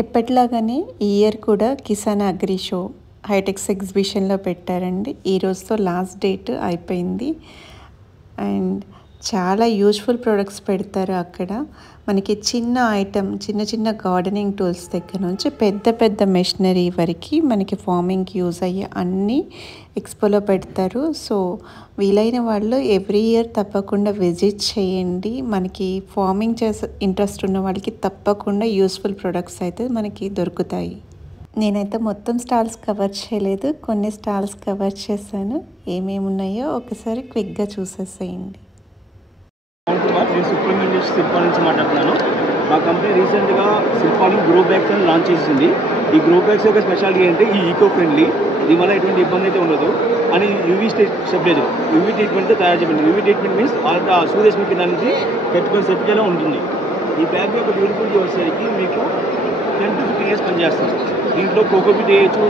ఎప్పటిలాగానే ఈ ఇయర్ కూడా కిసాన్ అగ్రి షో హైటెక్స్ ఎగ్జిబిషన్లో పెట్టారండి. ఈ రోజుతో లాస్ట్ డేట్ అయిపోయింది. అండ్ చాలా యూజ్ఫుల్ ప్రొడక్ట్స్ పెడతారు అక్కడ. మనకి చిన్న ఐటమ్, చిన్న చిన్న గార్డెనింగ్ టూల్స్ దగ్గర నుంచి పెద్ద పెద్ద మెషినరీ వరకు మనకి ఫార్మింగ్కి యూజ్ అయ్యే అన్నీ ఎక్స్పోలో పెడతారు. సో వీలైన వాళ్ళు ఎవ్రీ ఇయర్ తప్పకుండా విజిట్ చేయండి. మనకి ఫార్మింగ్ చేసే ఇంట్రెస్ట్ ఉన్న వాళ్ళకి తప్పకుండా యూస్ఫుల్ ప్రొడక్ట్స్ అయితే మనకి దొరుకుతాయి. నేనైతే మొత్తం స్టాల్స్ కవర్ చేయలేదు, కొన్ని స్టాల్స్ కవర్ చేశాను. ఏమేమి ఉన్నాయో ఒకసారి క్విక్గా చూసేసేయండి. నేను సుప్రీం శిల్పా నుంచి మాట్లాడుతున్నాను. మా కంపెనీ రీసెంట్గా శిల్పాని గ్రో బ్యాగ్స్ అని లాంచ్ చేసింది. ఈ గ్రో బ్యాగ్స్ యొక్క స్పెషాలిటీ ఏంటంటే ఈ ఈకో ఫ్రెండ్లీ, దీనివల్ల ఎటువంటి ఇబ్బంది అయితే ఉండదు. అని యూవీ స్టెబిలైజర్, యూవీ ట్రీట్మెంట్తో తయారు చేయబడింది. యూవీ ట్రీట్మెంట్ మీన్స్ సూర్యరశ్మి కింద నుంచి పెట్టుకొని సెట్గా ఉంటుంది. ఈ బ్యాగ్ యొక్క బ్యూటిఫుల్టీ వచ్చేసరికి మీకు 10 to 15 years పనిచేస్తుంది. దీంట్లో కోకోపీట్ వేయచ్చు,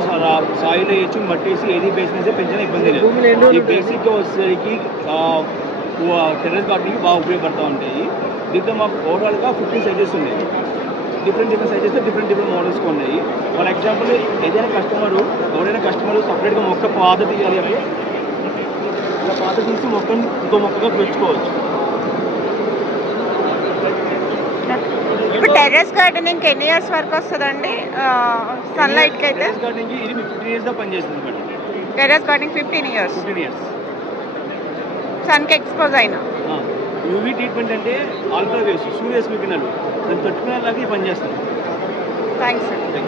సాయిల్ వేయచ్చు, మట్టి వేసి ఏది బేస్ మీద పెంచిన ఇబ్బంది లేదు. ఈ బేసిక్గా వచ్చేసరికి టెర్రస్ గార్డెనింగ్ బాగా ఉపయోగపడుతూ ఉంటాయి. దీంట్లో మాకు ఓవరాల్గా 15 సైజెస్ ఉన్నాయి. డిఫరెంట్ సైజెస్ డిఫరెంట్ మోడల్స్ ఉన్నాయి. ఫర్ ఎగ్జాంపుల్ ఎవరైనా కస్టమర్ సపరేట్గా మొక్క పాత తీయాలి అంటే ఇలా పాత తీసి మొక్కను ఇంకో మొక్కగా పెంచుకోవచ్చు. ఇప్పుడు టెర్రస్ గార్డెనింగ్ ఎన్ని ఇయర్స్ వరకు వస్తుందండి? సన్లైట్కి అయితే టెర్రస్ గార్డెనింగ్ ఇది 15 years దాకా పనిచేస్తుంది మేడం. టెర్రస్ గార్డెనింగ్ 15 years సన్కి ఎక్స్పోజ్ అయినా. యూవీ ట్రీట్మెంట్ అంటే అల్ట్రా వేవ్స్, సూర్యరశ్మి కిరణాలు దాన్ని తట్టుకునేలాగా పనిచేస్తుంది. థ్యాంక్స్ అండి.